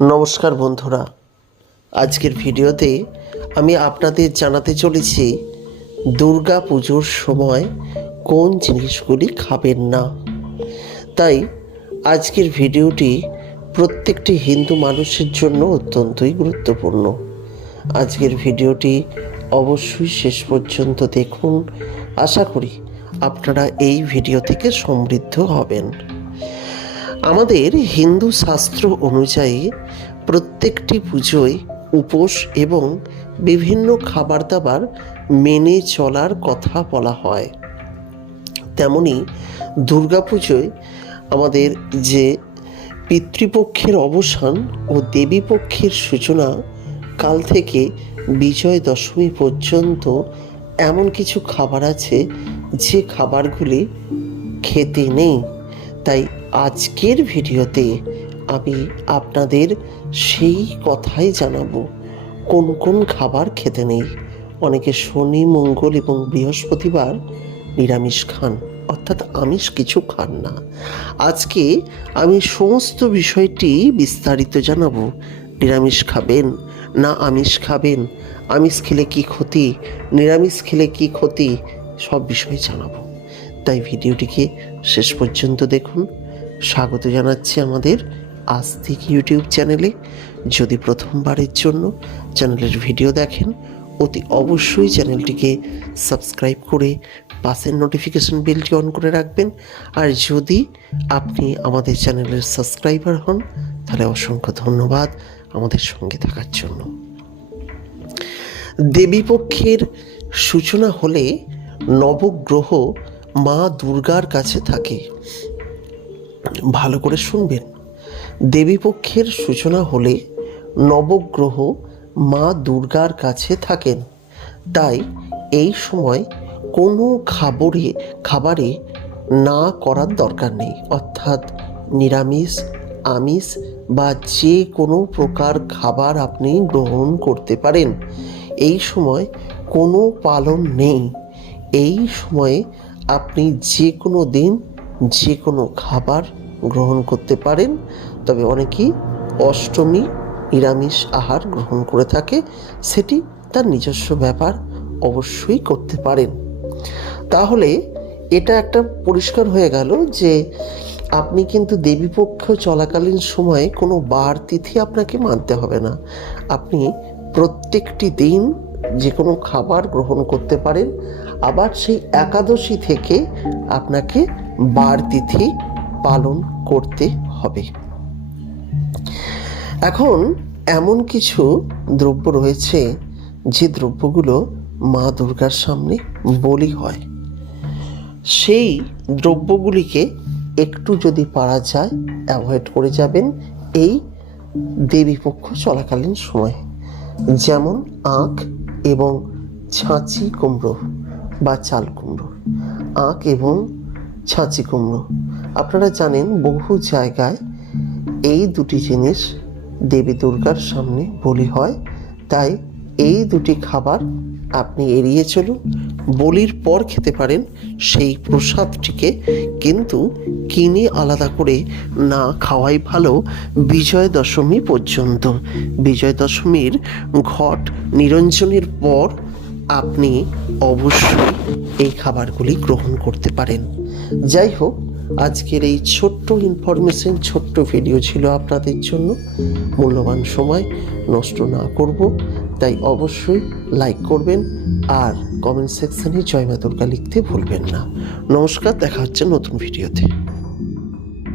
নমস্কার বন্ধুরা। আজকের ভিডিওতে আমি আপনাদের জানাতে চলেছি, দুর্গা পুজোর সময় কোন জিনিসগুলি খাবেন না? তাই আজকের ভিডিওটি প্রত্যেকটি হিন্দু মানুষের জন্য অত্যন্তই গুরুত্বপূর্ণ। আজকের ভিডিওটি অবশ্যই শেষ পর্যন্ত দেখুন। আশা করি আপনারা এই ভিডিও থেকে সমৃদ্ধ হবেন। আমাদের হিন্দু শাস্ত্র অনুযায়ী প্রত্যেকটি পুজোয় উপোস এবং বিভিন্ন খাবার দাবার মেনে চলার কথা বলা হয়। তেমনি দুর্গাপুজোয় আমাদের যে পিতৃপক্ষের অবসান ও দেবীপক্ষের সূচনা, কাল থেকে বিজয় দশমী পর্যন্ত এমন কিছু খাবার আছে যে খাবারগুলি খেতে নেই। তাই আজকের ভিডিওতে আমি আপনাদের সেই কথাই জানাব। কোন কোন খাবার খেতে নেই? অনেকে শনি, মঙ্গল এবং বৃহস্পতিবার নিরামিষ খান, অর্থাৎ আমিষ কিছু খান না। আজকে আমি সমস্ত বিষয়টি বিস্তারিত জানাব। নিরামিষ খাবেন না আমিষ খাবেন? আমিষ খেলে কি ক্ষতি? নিরামিষ খেলে কি ক্ষতি? সব বিষয়ে জানাব। তাই ভিডিওটিকে শেষ পর্যন্ত দেখুন। স্বাগত জানাচ্ছি আমাদের আস্তিক ইউটিউব চ্যানেলে। যদি প্রথমবারের জন্য চ্যানেলের ভিডিও দেখেন, অতি অবশ্যই চ্যানেলটিকে সাবস্ক্রাইব করে পাশের নোটিফিকেশন বেলটি অন করে রাখবেন। আর যদি আপনি আমাদের চ্যানেলের সাবস্ক্রাইবার হন, তাহলে অসংখ্য ধন্যবাদ আমাদের সঙ্গে থাকার জন্য। দেবীপক্ষের সূচনা হলে নবগ্রহ মা দুর্গার কাছে থাকে। ভালো করে শুনবেন। দেবীপক্ষের সূচনা হলে নবগ্রহ মা দুর্গার কাছে থাকেন। তাই এই সময় কোনো খাবারে খাবারে না করার দরকার নেই। অর্থাৎ নিরামিষ, আমিষ বা যে কোনো প্রকার খাবার আপনি গ্রহণ করতে পারেন। এই সময় কোনো পালন নেই। এই সময়ে আপনি যে কোনো দিন যে কোনো খাবার গ্রহণ করতে পারেন, তবে অনেকেই অষ্টমী নিরামিষ আহার গ্রহণ করে থাকে, সেটি তার নিজস্ব ব্যাপার, অবশ্যই করতে পারেন। তাহলে এটা একটা পরিষ্কার হয়ে গেল যে আপনি কিন্তু দেবীপক্ষ চলাকালীন সময়ে কোনো বার তিথি আপনাকে মানতে হবে না। আপনি প্রত্যেকটি দিন যে কোনো খাবার গ্রহণ করতে পারেন, আবার সেই একাদশী থেকে আপনাকে বার তিথি পালন করতে হবে। এখন এমন কিছু দ্রব্য রয়েছে যে দ্রব্যগুলো মা দুর্গার সামনে বলি হয়। সেই দ্রব্যগুলিকে একটু যদি পারা যায় অ্যাভয়েড করে যাবেন এই দেবীপক্ষ চলাকালীন সময়ে। যেমন আখ এবং ছাঁচি কুমড়ো বা চাল কুমড়ো। আখ এবং ছাঁচি কুমড়ো। আপনারা জানেন বহু জায়গায় এই দুটি জিনিস দেবী দুর্গার সামনে বলি হয়। তাই এই দুটি খাবার আপনি এড়িয়ে চলুন। বলির পর খেতে পারেন সেই প্রসাদটিকে। কিন্তু কিনে আলাদা করে না খাওয়াই ভালো বিজয় দশমী পর্যন্ত। বিজয় দশমীর ঘট নিরঞ্জনের পর আপনি অবশ্যই এই খাবারগুলি গ্রহণ করতে পারেন। যাই হোক আজকের এই ছোট্ট ইনফরমেশন ছোট্ট ভিডিও ছিল আপনাদের জন্য। মূল্যবান সময় নষ্ট না করব, তাই অবশ্যই লাইক করবেন আর কমেন্ট সেকশানে জয় মা দুর্গা লিখতে ভুলবেন না। নমস্কার, দেখা হচ্ছে নতুন ভিডিওতে